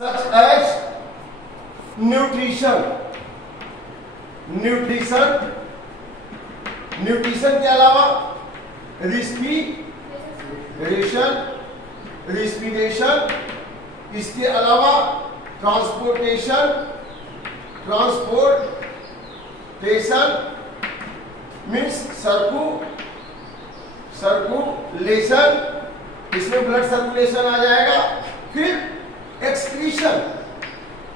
such as nutrition. Nutrition के अलावा respiration, इसके अलावा ट्रांसपोर्टेशन मीन्स सर्कुलेशन, इसमें ब्लड सर्कुलेशन आ जाएगा। फिर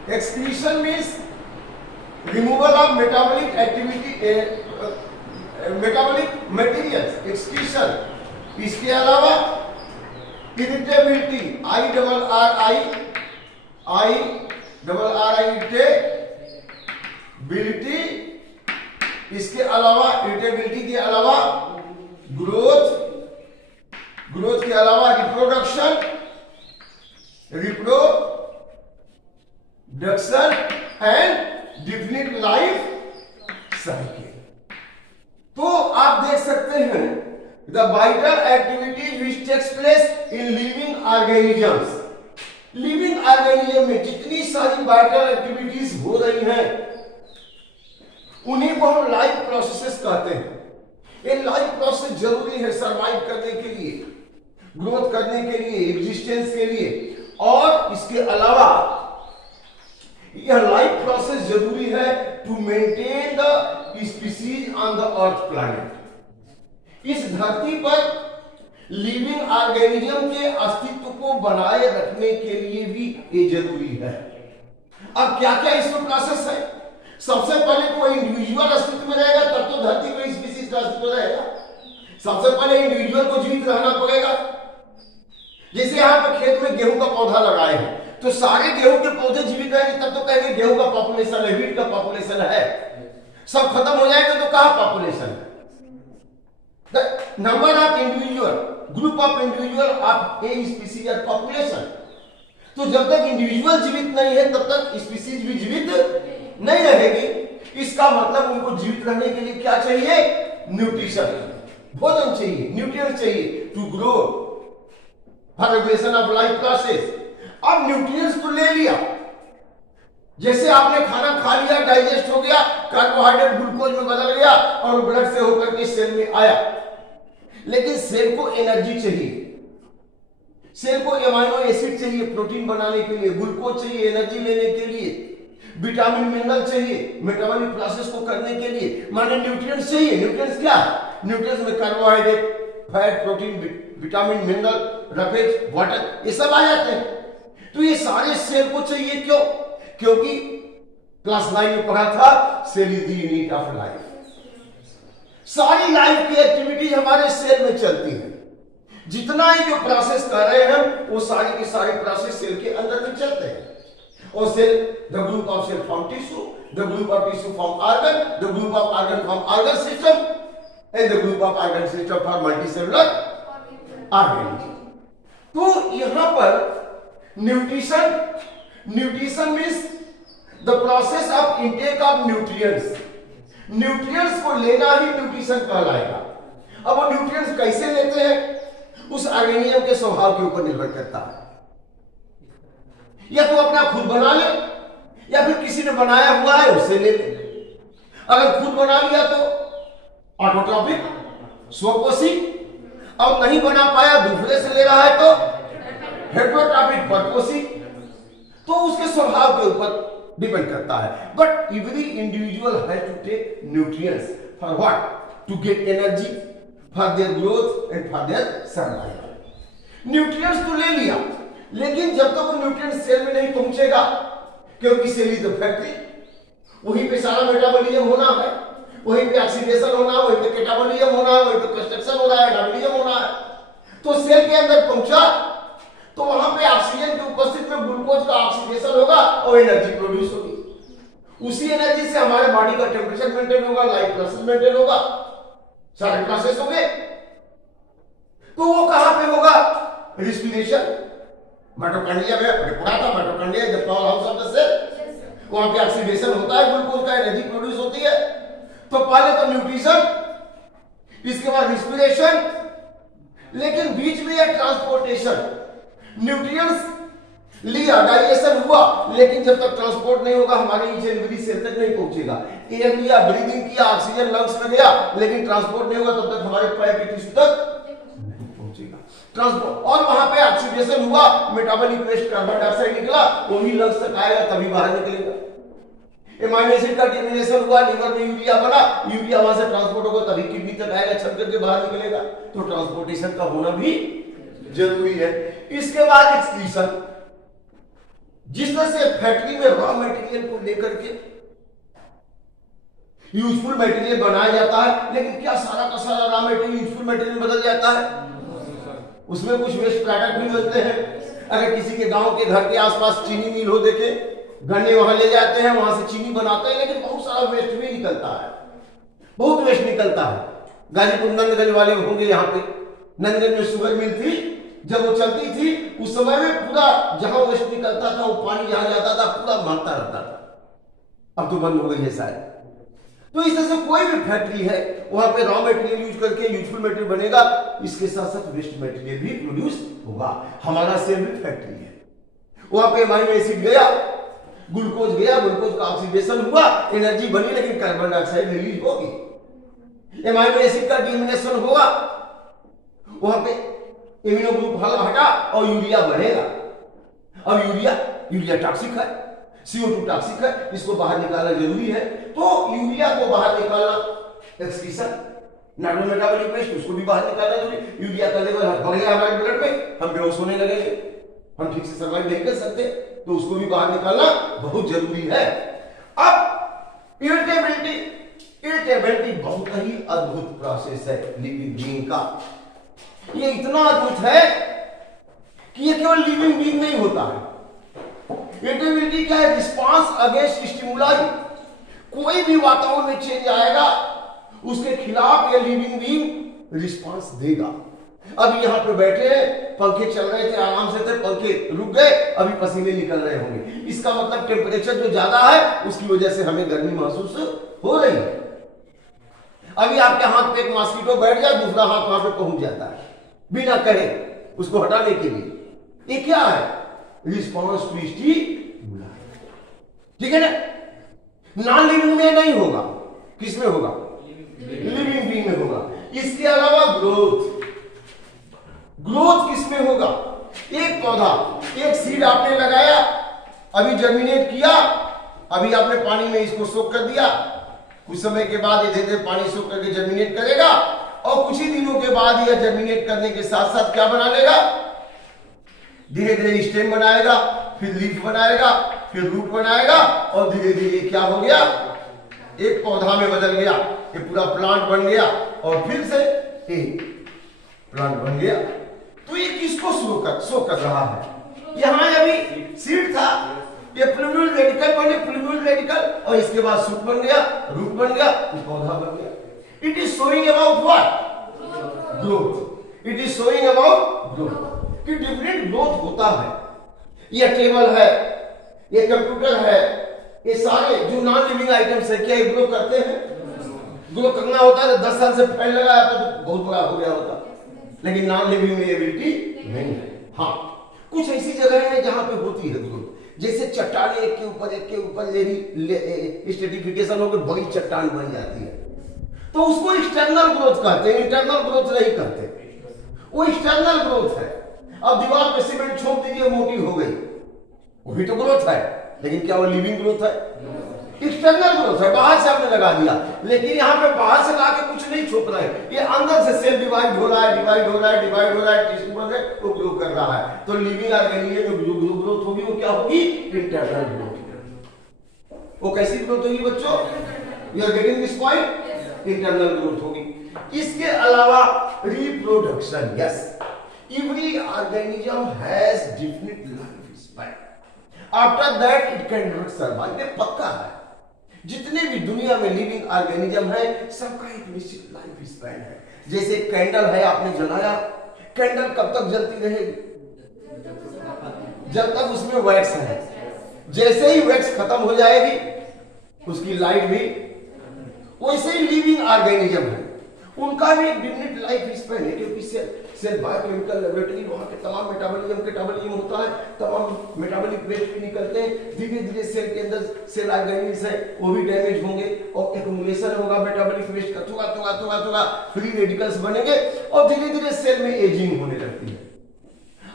excretion means removal of metabolic materials, excretion. इसके अलावा इरिटेबिलिटी, इरिटेबिलिटी, इसके अलावा इरिटेबिलिटी के अलावा ग्रोथ के अलावा reproduction and definite life cycle. तो आप देख सकते हैं the vital activities which takes place in living organisms. Living organism में जितनी सारी वाइटल एक्टिविटीज हो रही हैं उन्हीं को हम लाइफ प्रोसेसेस कहते हैं। ये लाइफ प्रोसेस जरूरी है सरवाइव करने के लिए, ग्रोथ करने के लिए, एग्जिस्टेंस के लिए। और इसके अलावा यह लाइफ प्रोसेस जरूरी है to maintain the species on the earth planet. इस धरती पर लिविंग ऑर्गेनिज्म के अस्तित्व को बनाए रखने के लिए भी ये जरूरी है। अब क्या क्या इसमें प्रोसेस है? सबसे पहले तो इंडिविजुअल अस्तित्व में रहेगा, तब तो धरती पर स्पीसीज का अस्तित्व रहेगा। सबसे पहले इंडिविजुअल को जीवित रहना पड़ेगा। जैसे यहां पर खेत में गेहूं का पौधा लगाए हैं तो सारे गेहूं के पौधे जीवित रहेंगे, तब तो कहेंगे गेहूं का पॉपुलेशन है, वीट का पॉपुलेशन है। सब खत्म हो जाएगा तो कहां पॉपुलेशन है? The number of individual, group of individual of a species और पॉपुलेशन। तो जब तक इंडिविजुअल जीवित नहीं है तब तक स्पीसीज भी जीवित नहीं रहेगी। इसका मतलब उनको जीवित रहने के लिए क्या चाहिए? न्यूट्रिशन, भोजन चाहिए, न्यूट्रिएंट्स चाहिए to grow for regulation of life process. अब न्यूट्रिएंट्स तो ले लिया, जैसे आपने खाना खा लिया, डाइजेस्ट हो गया, कार्बोहाइड्रेट ग्लूकोज में बदल गया और ब्लड से होकर के सेल में आया। लेकिन सेल को एनर्जी चाहिए, सेल को एमाइनो एसिड चाहिए प्रोटीन बनाने के लिए, ग्लूकोज चाहिए एनर्जी लेने के लिए, विटामिन मिनरल चाहिए मेटाबॉलिक प्रोसेस को करने के लिए। माने न्यूट्रिएंट्स चाहिए। न्यूट्रिएंट्स क्या? न्यूट्रिएंट्स में carbohydrate, fat, protein, vitamin, mineral, roughage, water, ये सब आ जाते हैं। तो ये सारे सेल को चाहिए। क्यों? क्योंकि क्लास 9 में पढ़ा था cell is the unit of life. सारी लाइफ की एक्टिविटीज हमारे सेल में चलती है। जितना ही जो प्रोसेस कर रहे हैं वो सारे के सारे प्रोसेस सेल के अंदर में चलते हैं। और cell, the group of cell form tissue, the group of tissue form organ, the group of organ form organ system and the group of organ system for multicellular organism. तो यहां पर nutrition means the process of intake of nutrients. Nutrients को लेना ही nutrition कहलाएगा। अब वो nutrients कैसे लेते हैं उस ऑर्गेनिज्म के स्वभाव के ऊपर निर्भर करता है। या तो अपना खुद बना ले या फिर किसी ने बनाया हुआ है उससे ले ले। अगर खुद बना लिया तो ऑटोट्रॉपिक, स्वपोषी, और नहीं बना पाया दूसरे से ले रहा है तो हेटेरोट्रॉपिक, परपोषी। तो उसके स्वभाव के ऊपर डिपेंड करता है। But every individual has to take nutrients for what? To get energy for their growth and for their survival. Nutrients तो ले लिया, लेकिन जब तक वो न्यूट्रिएंट्स सेल में नहीं पहुंचेगा, क्योंकि सेल इज द फैक्ट्री, वहीं पे सारा मेटाबॉलिज्म होना है, वहीं पे ऑक्सीडेशन होना है, वहीं पे कैटाबॉलिज्म होना है, वहीं पे कंस्ट्रक्शन हो रहा है, एनाबॉलिज्म होना है। तो सेल के अंदर पहुंचा तो वहां पे ऑक्सीजन की उपस्थिति में ग्लूकोज का ऑक्सीडेशन होगा और एनर्जी प्रोड्यूस होगी। उसी एनर्जी से हमारे बॉडी का टेम्परेचर मेंटेन होगा, लाइफ प्रोसेस मेंटेन होगा, सारे प्रोसेस हो गए। तो वो कहां पे होगा? रिस्पिरेशन, माइटोकॉन्ड्रिया में पढ़ा था। Mitochondria the power house of the cell, वहां पे ऑक्सीडेशन होता है, ग्लूकोज का एनर्जी प्रोड्यूस होती है। तो पहले तो न्यूट्रिशन, इसके बाद रिस्पिरेशन, लेकिन बीच में है ट्रांसपोर्टेशन। न्यूट्रिएंट्स लिया, डाइजेशन हुआ, लेकिन जब तक ट्रांसपोर्ट नहीं होगा हमारे ईच एंड एवरी सेल तक नहीं पहुंचेगा। एयर लिया, ब्रीदिंग किया, ऑक्सीजन लंग्स में गया, लेकिन ट्रांसपोर्ट नहीं होगा तब तक हमारे पैर के टिश्यू तक नहीं पहुंचेगा ट्रांसपोर्ट। और वहां पे ऑक्सीडेशन हुआ, मेटाबॉलिक वेस्ट कार्बन डाइऑक्साइड निकला, वो भी लंग्स तक आएगा तभी बाहर निकलेगा। एमाइनो एसिड का डिमिनेशन हुआ, लिवर में यूरिया बना, यूरिया वहां से ट्रांसपोर्ट होगा तभी किडनी तक आएगा, छल करके बाहर निकलेगा। तो ट्रांसपोर्टेशन का होना भी जरूरी है। इसके बाद एक्सक्रीशन, जिस तरह से फैक्ट्री में रॉ मटेरियल को लेकर के यूजफुल मटेरियल बनाया जाता है, लेकिन क्या सारा का सारा रॉ मटेरियल यूजफुल मटेरियल बदल जाता है? उसमें कुछ वेस्ट प्रोडक्ट भी बनते हैं। अगर किसी के गांव के घर के आसपास चीनी मिल हो, देखे गन्ने वहां ले जाते हैं, वहां से चीनी बनाते हैं, लेकिन बहुत सारा वेस्ट भी निकलता है, बहुत वेस्ट निकलता है। गाजीपुर नंदगंज वाले होंगे, यहाँ पे नंदगंज में शुगर मिल थी, जब वो चलती थी उस समय में पूरा जहां वेस्ट निकलता था वो पानी जहां जाता था पूरा महकता रहता था। अब तो बंद हो गई है शायद। तो इस तरह से कोई भी फैक्ट्री है वहां पे रॉ मटेरियल यूज करके यूजफुल मटेरियल बनेगा, इसके साथ साथ वेस्ट मटेरियल भी प्रोड्यूस होगा। हमारा सेम भी फैक्ट्री है, वहां पे अमाइनो एसिड गया, ग्लूकोज गया, ग्लूकोज का ऑक्सीडेशन हुआ, एनर्जी बनी, लेकिन कार्बन डाइऑक्साइड रिलीज होगी। अमाइनो एसिड का डिमिनेशन हुआ, वहां पे एमिनो ग्रुप हटा और यूरिया बनेगा। अब यूरिया टॉक्सिक है, CO2 टॉक्सिक है, इसको बाहर निकालना जरूरी है। तो यूरिया को बाहर निकालना एक्सक्रीशन, नाइट्रो मेटाबॉलिक वेस्ट, उसको भी बाहर निकालना जरूरी। यूरिया का लेवल बढ़ गया हमारे ब्लड में, हम बेहोश होने लगेंगे, हम ठीक से सर्वाइव नहीं कर सकते, तो उसको भी बाहर निकालना बहुत जरूरी है। अब इरिटेबिलिटी बहुत ही अद्भुत प्रोसेस है लिविंग बीइंग का। ये इतना अद्भुत है कि ये केवल लिविंग बीइंग नहीं होता है। इरिटेबिलिटी क्या है? Response against stimuli. कोई भी वातावरण में चेंज आएगा उसके खिलाफ ये लिविंग बीइंग रिस्पांस देगा। अभी यहां पे बैठे हैं, पंखे चल रहे थे, आराम से थे, पंखे रुक गए, अभी पसीने निकल रहे होंगे, इसका मतलब टेम्परेचर जो ज्यादा है उसकी वजह से हमें गर्मी महसूस हो रही है। अभी आपके हाथ पे एक मॉस्किटो बैठ जाए, दूसरा हाथ वहां पे पहुंच जाता है बिना कहे उसको हटाने के लिए। ये क्या है? रिस्पॉन्स टू स्टिमुलाई, ठीक है ना? नॉन लिविंग में नहीं होगा, किसमें होगा? लिविंग बीइंग में होगा। इसके अलावा ग्रोथ किसमें होगा? एक पौधा, एक सीड आपने लगाया, अभी जर्मिनेट किया, अभी आपने पानी में इसको सोख कर दिया, कुछ समय के बाद ये धीरे-धीरे पानी सोख करके जर्मिनेट करेगा, और कुछ ही दिनों के बाद यह जर्मिनेट करने के साथ साथ क्या बना लेगा? धीरे धीरे स्टेम बनाएगा, फिर लीफ बनाएगा, फिर रूट बनाएगा, और धीरे धीरे क्या हो गया? एक पौधा में बदल गया, ये पूरा प्लांट बन गया, और फिर से एक प्लांट बन गया। तो ये किसको शो कर रहा है? यहां अभी सीड था, ये प्लूमल रेडिकल बने, प्लूमल रेडिकल, और इसके बाद सूट बन गया, रूट बन गया, पौधा बन गया। It is showing about what? Growth. It is showing about growth, कि डिफरेंट ग्रोथ होता है। ये टेबल है, ये कंप्यूटर है, ये सारे जो नॉन लिविंग आइटम्स है, क्या ये ग्रो करते हैं? ग्रो करना होता है, 10 साल से फैल लगाया तो बहुत बड़ा हो गया होता, लेकिन नॉन लिविंग में एबिलिटी नहीं है। हाँ, कुछ ऐसी जगह है जहां पे होती है ग्रोथ, जैसे चट्टान एक के ऊपर स्ट्रेटिफिकेशन होकर बड़ी चट्टान बन जाती है, तो उसको एक्सटर्नल ग्रोथ कहते हैं, इंटरनल ग्रोथ नहीं कहते, वो एक्सटर्नल ग्रोथ है। अब दीवार पे सीमेंट छोड़ दीजिए, मोटी हो गई, वो भी तो ग्रोथ है, लेकिन क्या वो लिविंग ग्रोथ है? एक्सटर्नल ग्रोथ है, बाहर से आपने लगा दिया, लेकिन यहाँ पे बाहर से लाके कुछ नहीं छोप रहे, ये अंदर से सेल डिवाइड हो रहा है, टिश्यू बन रहे, वो ग्रो कर रहा है। तो लिविंग ऑर्गेनिज्म में जो ग्रोथ होगी वो क्या होगी? Internal growth. वो कैसी ग्रोथ होगी बच्चों? You are getting this point? Internal growth होगी। इसके अलावा reproduction, yes, every organism has definite life span, after that it can not survive. ये पक्का है, जितने भी दुनिया में लिविंग ऑर्गेनिज्म है सबका एक निश्चित लाइफ स्पैन है। जैसे कैंडल है, आपने जलाया, कैंडल कब तक जलती रहेगी? जब तक उसमें वैक्स है, जैसे ही वैक्स खत्म हो जाएगी उसकी लाइट भी, वैसे ही लिविंग ऑर्गेनिज्म है, उनका भी एक डिफिनिट लाइफ स्पैन है, क्योंकि सेल बायोकेमिकल लेबोरेटरी, वहां के तमाम मेटाबॉलिज्म होता है, तमाम मेटाबॉलिक वेस्ट भी निकलते हैं। धीरे धीरे सेल के अंदर सेल ऑर्गेनिल्स है वो भी डैमेज होंगे और एक्यूमुलेशन होगा मेटाबॉलिक वेस्ट का, थोड़ा फ्री रेडिकल्स बनेंगे और धीरे धीरे सेल में एजिंग होने लगती है।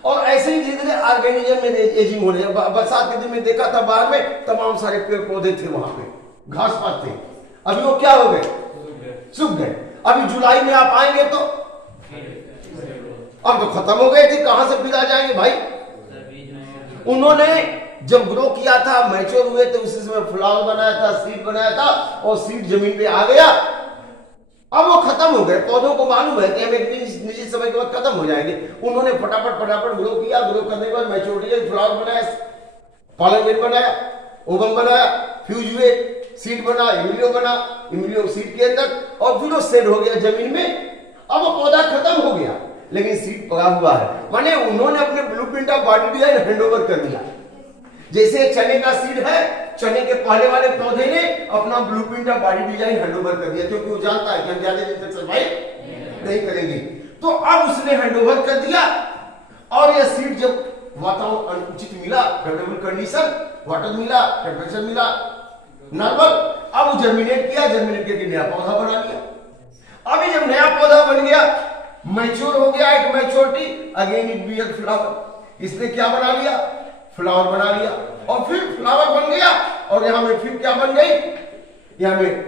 और ऐसे ही धीरे धीरे ऑर्गेनिज्म में एजिंग होने लगी। बरसात के दिन में देखा था बाहर में तमाम सारे पेड़ पौधे थे, वहां पे घास पात थे, अभी वो क्या हो गए, सूख गए। अभी जुलाई में आप आएंगे तो अब तो खत्म हो गए थे, कहां से फिर आ जाएंगे भाई। उन्होंने जब ग्रो किया था, मैच्योर हुए थे, उसी समय फ्लावर बनाया था, सीड बनाया था और सीड जमीन पे आ गया, अब वो खत्म हो गए। पौधों को मालूम है कि हम एक निश्चित समय के बाद खत्म हो जाएंगे। उन्होंने फटाफट ग्रो किया, ग्रो करने के बाद मैच्योरिटी फ्लावर बनाया, पॉलन ग्रेन बनाया, ओवम बनाया, फ्यूज हुए, सीड बना, इम्ब्रियो बना, इम्ब्रियो सीड के अंदर और फिर वो सेट हो गया जमीन में। अब वो पौधा खत्म हो गया लेकिन सीड पड़ा हुआ है, माने उन्होंने अपने blueprint of body design handover कर दिया। जैसे चने का सीड है, चने के पहले वाले पौधे ने अपना blueprint of body design handover कर दिया, क्योंकि वो जानता है कि हम ज्यादा दिन तक सर्वाइव नहीं करेंगे। तो अब उसने हैंडओवर कर दिया और यह सीड जब वातावरण उचित मिला, फेवरेबल कंडीशन, वाटर मिला, टेम्परेचर मिला नॉर्मल, अब वो जर्मिनेट किया, जर्मिनेट करके नया पौधा बना लिया। अभी जब नया पौधा बन गया, मैच्योर हो गया, एक maturity, again it bear flower. इसने क्या बना लिया, फ्लावर बना लिया और फिर फ्लावर बन गया और यहां में फिर क्या बन गई, यहां में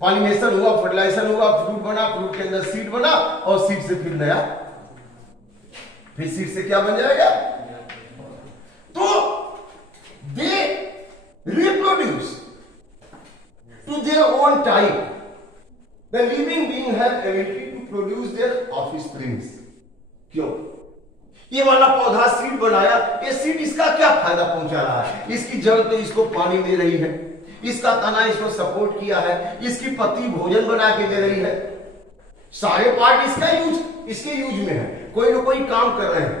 पॉलिनेशन हुआ, फर्टिलाइजेशन हुआ, फ्रूट बना, फ्रूट के अंदर सीड बना और सीड से फिर नया, फिर सीड से क्या बन जाएगा। तो they reproduce to their own type. The living being have ability to produce their offsprings। क्यों? ये वाला पौधा सीड बनाया, ये सीड इसका क्या फायदा पहुंचा रहा है, इसकी जड़ तो इसको पानी दे रही है, इसका तना इसको सपोर्ट किया है, इसकी पत्ती भोजन बना के दे रही है, सारे पार्ट इसका इसके यूज में है, कोई ना कोई काम कर रहे हैं।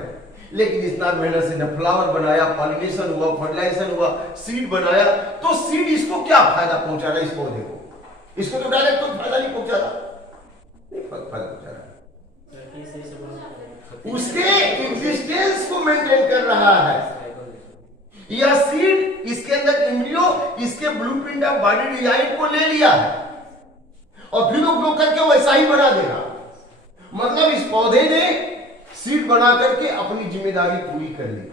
लेकिन इतना मेहनत से न फ्लावर बनाया, पॉलिनेशन हुआ, फर्टिलाइजेशन हुआ, सीड बनाया, तो सीड इसको क्या फायदा पहुंचा रहा है, इस पौधे को, इसको तो डायरेक्ट कोई फायदा नहीं पहुंचा रहा, नहीं फायदा पहुंचा रहा, उसके एग्जिस्टेंस को मेंटेन कर रहा है। यह सीड इसके अंदर एम्ब्रियो इसके ब्लूप्रिंट ऑफ बॉडी डिजाइन को ले लिया है और फिर वो ग्रो करके वैसा ही बना देगा। मतलब इस पौधे ने सीड बना करके अपनी जिम्मेदारी पूरी कर ली,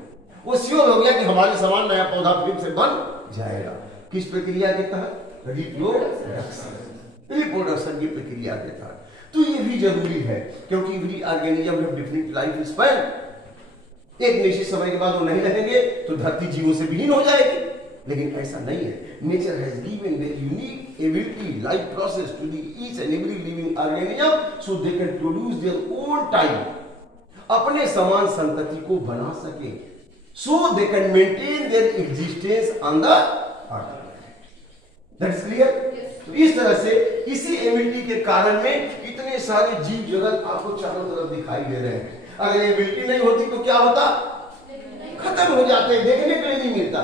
वो श्योर हो गया कि हमारे समान नया पौधा फिर से बन जाएगा। किस प्रक्रिया के तहत, रिप्रोडक्शन की प्रक्रिया के तहत। तो ये भी जरूरी है क्योंकि every organism have different life span. एक निश्चित समय के बाद वो नहीं रहेंगे तो धरती जीवों से विहीन हो जाएगी, लेकिन ऐसा नहीं है। Nature has given their unique ability life process to the each and every living organism so they can produce their own time, अपने समान संतति को बना सके, so they can maintain their existence on the earth. That is clear. तो इस तरह से इसी एबिलिटी के कारण में इतने सारे जीव जगत आपको चारों तरफ दिखाई दे रहे हैं। अगर एबिलिटी नहीं होती तो क्या होता, खत्म हो जाते, देखने के लिए नहीं मिलता।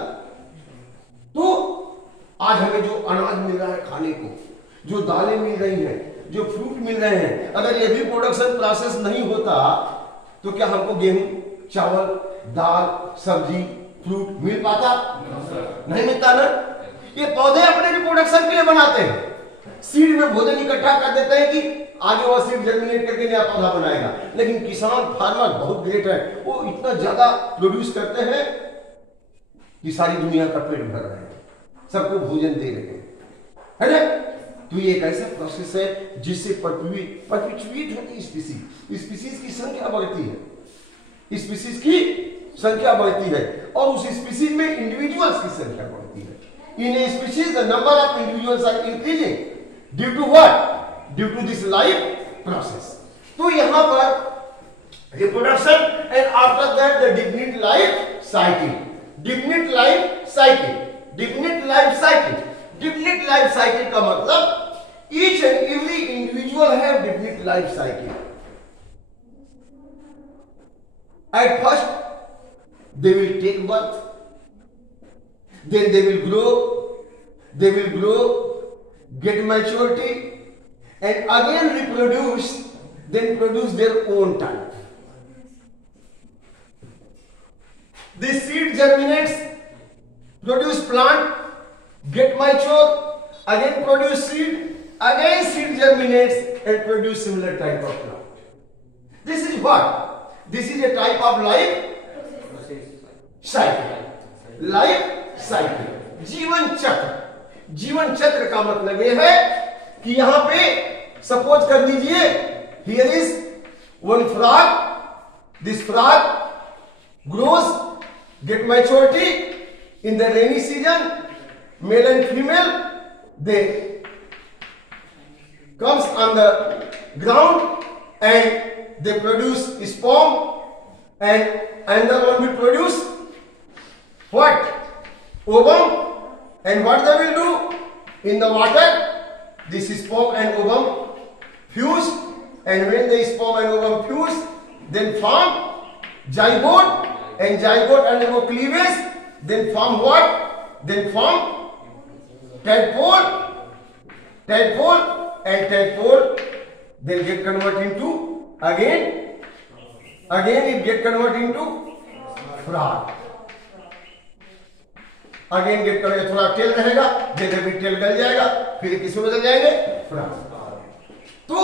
तो आज हमें जो अनाज मिल रहा है खाने को, जो दालें मिल रही हैं, जो फ्रूट मिल रहे हैं, अगर ये भी प्रोडक्शन प्रोसेस नहीं होता तो क्या हमको गेहूं, चावल, दाल, सब्जी, फ्रूट मिल पाता? नहीं मिलता ना। ये पौधे अपने रिप्रोडक्शन के लिए बनाते हैं, सीड में भोजन इकट्ठा कर देते हैं कि आगे वो सीड जर्मिनेट करके नया पौधा बनाएगा। लेकिन किसान फार्मर बहुत ग्रेट है, वो इतना ज्यादा प्रोड्यूस करते हैं कि सारी दुनिया का पेट भर रहे हैं, सबको भोजन दे रहे हैं, है ना। तो ये एक ऐसा प्रोसेस है जिससे परपेचुएट होती स्पीसीज की संख्या बढ़ती है, स्पीसीज की संख्या बढ़ती है और उस स्पीसीज में इंडिविजुअल्स की संख्या बढ़ती है। In a species, the number of individuals are increasing due to what? Due to this life process. तो यहाँ पर reproduction and after that the definite life cycle. Definite life cycle. Definite life cycle. Definite life cycle का मतलब each and every individual have definite life cycle. At first, they will take birth. Then they will grow, get maturity, and again reproduce. then produce their own type. This seed germinates, produce plant, get mature, again produce seed, again seed germinates and produce similar type of plant. This is what? This is a type of life cycle. Life cycle, जीवन चक्र। जीवन चक्र का मतलब यह है कि यहां पे सपोज कर दीजिए, here is one frog, this frog grows, get maturity in the rainy season, male and female, they comes on the ground and they produce sperm, and another one will produce what? Ovum. And what they will do in the water? This sperm and ovum fuse, and when the sperm and ovum fuse, then form zygote, and zygote undergo cleavage, then form what? Then form tadpole, tadpole, and tadpole then get converted into again it get converted into frog, again get करोगे, थोड़ा tell रहेगा, जैसे भी tell गल जाएगा, फिर किसमें बदल जाएंगे? फ्रॉग। तो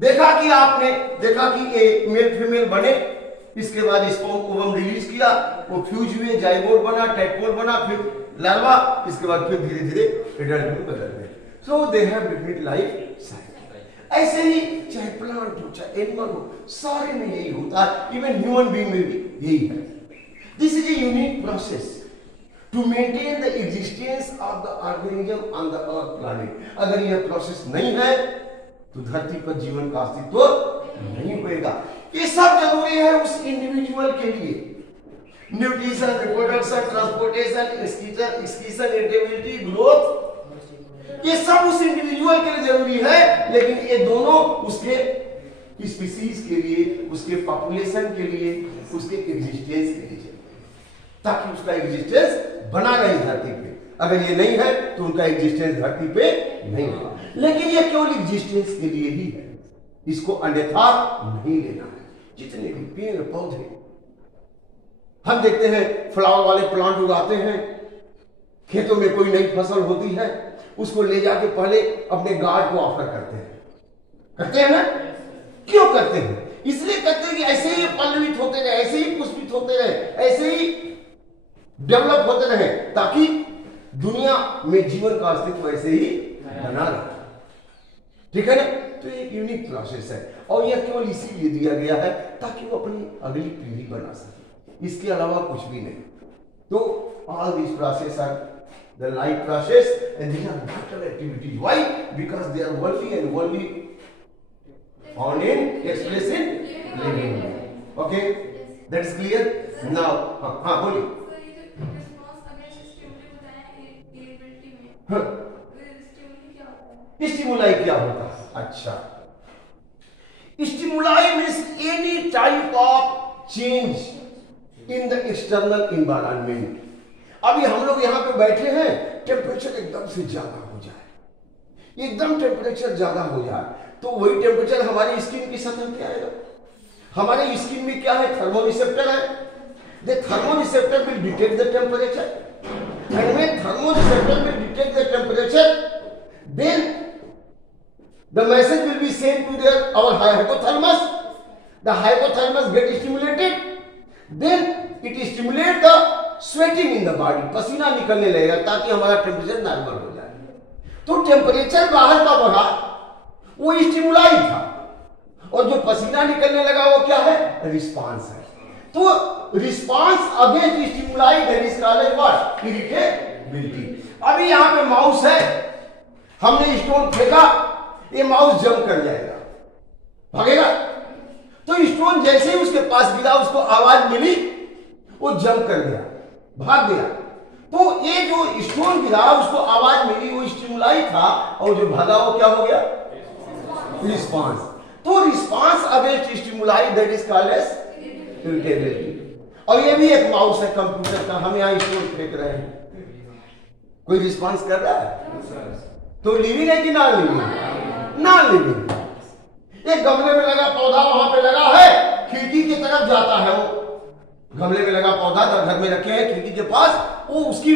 देखा कि आपने देखा कि ये मेल फीमेल बने, इसके बाद स्पर्म ओवम रिलीज किया, वो फ्यूज हुए, जाइगोट बना, टेडपोल बना, फिर लार्वा, इसके बाद फिर धीरे धीरे एडल्ट में बदल गए। So they have different life cycle. ऐसे ही चाहे प्लांट हो चाहे एनिमल हो, सारे में यही होता है, इवन ह्यूमन बीइंग में भी यही है। This is a unique process to maintain the existence of the organism on the earth planet. अगर यह प्रोसेस नहीं है तो धरती पर जीवन का अस्तित्व नहीं होगा। ये सब जरूरी है उस इंडिविजुअल के लिए, nutrition, reproduction, transportation, excretion, irritability, growth, ये सब उस इंडिविजुअल के लिए जरूरी है, लेकिन ये दोनों उसके स्पीसीज के लिए, उसके पॉपुलेशन के लिए, उसके एग्जिस्टेंस के लिए, ताकि उसका एग्जिस्टेंस बना रहे धरती पे। अगर ये नहीं है तो उनका एग्जिस्टेंस धरती पे नहीं है। लेकिन ये केवल एग्जिस्टेंस के लिए ही है, इसको अन्यथा नहीं लेना है। जितने भी पेड़ पौधे हम देखते हैं, फ्लावर वाले प्लांट उगाते हैं, खेतों में कोई नई फसल होती है, उसको ले जाके पहले अपने गार्ड को ऑफर करते हैं ना? क्यों करते हैं? इसलिए करते हैं कि ऐसे ही पल्लवित होते रहे, ऐसे ही पुष्पित होते रहे, ऐसे ही डेवलप होते रहे, ताकि दुनिया में जीवन का अस्तित्व ऐसे ही बना रहे। ठीक है ना? तो एक यूनिक प्रोसेस है, और यह केवल इसीलिए दिया गया है ताकि वो अपनी अगली पीढ़ी बना सके, इसके अलावा कुछ भी नहीं। तो all this process are the life process and these are vital activities. Why? Because they are only and only found in express in living. Okay, that is clear now? हाँ बोलिए। स्टिमुलाई क्या होता है? अच्छा, stimuli means any type of change in the external environment. अभी हम लोग यहाँ पे बैठे हैं, टेम्परेचर एकदम से ज्यादा हो जाए, एकदम टेम्परेचर ज्यादा हो जाए, तो वही टेम्परेचर हमारी स्किन की सतह पे आएगा। हमारे स्किन में क्या है? थर्मोरिसेप्टर है। The थर्मोरिसेप्टर will detect the temperature, and when thermoreceptor will detect the temperature, then the message will be sent to our hypothalamus. The hypothalamus get stimulated, then it stimulate the sweating in the body, पसीना निकलने लगेगा ताकि हमारा temperature normal हो जाए। तो temperature बाहर का बढ़ा, वो स्टिमुलाई था, और जो पसीना निकलने लगा वो क्या है? रिस्पांस है। तो response against stimuli that is called what? Irritability. अभी यहां पे माउस है, हमने स्टोन फेंका, ये माउस जंप कर जाएगा, भागेगा। तो स्टोन जैसे ही उसके पास गिरा, उसको आवाज मिली, वो जंप कर गया, भाग गया। तो ये जो स्टोन गिरा, उसको आवाज मिली, वो स्टिमुलाई था, और जो भागा वो क्या हो गया? रिस्पांस। तो response against stimuli that is called as irritability. और ये भी एक माउस है कंप्यूटर का, हम यहाँ स्टोन फेंक रहे हैं, कोई रिस्पांस कर रहा है? तो लिविंग है कि नॉन लिविंग? Non living. एक गमले में लगा पौधा वहां पे लगा है, खिड़की की तरफ जाता है, वो गमले में लगा पौधा घर में रखे हैं खिड़की के पास, वो उसकी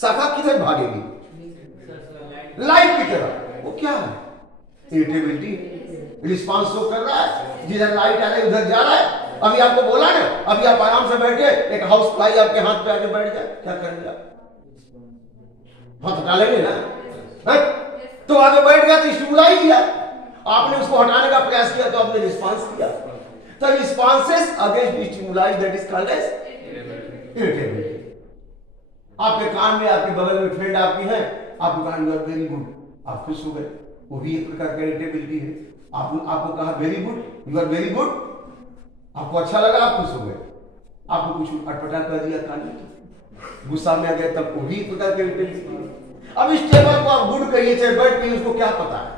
शाखा किधर भागेगी? लाइट की तरफ। वो क्या है? इरिटेबिलिटी, रिस्पांस शो कर रहा है, जिधर लाइट आ रही है उधर जा रहा है। अभी आपको बोला ना, अभी आप आराम से बैठे, एक हाउस फ्लाई आपके हाथ पे आके बैठ जाए, क्या करेंगे आप? हाथ हटा लेंगे ना, है? तो आगे बैठ गया तो स्टिमुलाई किया, आपने उसको हटाने का प्रयास किया तो आपने रिस्पांस किया। तो responses against stimuli, that is called as irritability. आपके कान में, आपके बगल में फ्रेंड आपकी है, आपको कहा यू आर वेरी गुड, आप खुश हो गए, वो भी एक प्रकार का इरिटेबिलिटी है। आपको कहा very good, you are very good, आपको अच्छा लगा, आप खुश हो गए। आपको कुछ अटपटा कर दिया कान में, गुस्सा में आ गए, तब वो भी एक प्रकार का इरिटेबिलिटी है। अब इस टेबल को आप गुड कहिए चाहे बैड कहिए, उसको क्या पता है,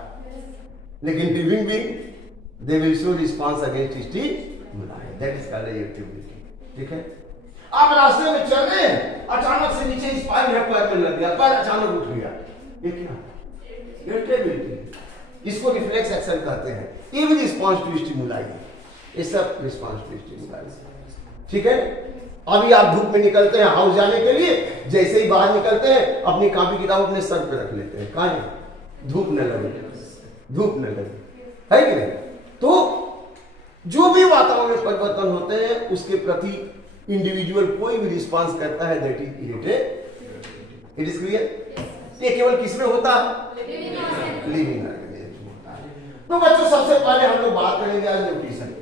लेकिन living being they will show response against stimuli, that is called irritability. ठीक है, आप रास्ते में चल रहे हैं, अचानक से नीचे स्पाइन है, पैर में लग गया, पैर अचानक उठ गया, ये क्या? इरिटेबिलिटी। इसको रिफ्लेक्स एक्शन कहते हैं। ये भी रिस्पांस टू स्टिमुलाई है, ये सब रिस्पांस टू स्टिमुलाई। ठीक है, अभी आप धूप में निकलते हैं हाउस जाने के लिए, जैसे ही बाहर निकलते हैं अपनी कॉपी किताब अपने सर पे रख लेते हैं, कहां धूप न लगे, धूप न लगे, है कि नहीं? तो जो भी वातावरण में परिवर्तन होते हैं उसके प्रति इंडिविजुअल कोई भी रिस्पांस करता है, that is irritate. It is clear? ये केवल किसमें होता है? लिविंग ऑर्गेनिज्म होता है। तो बच्चों सबसे पहले हम लोग बात करेंगे आज न्यूट्रिशन।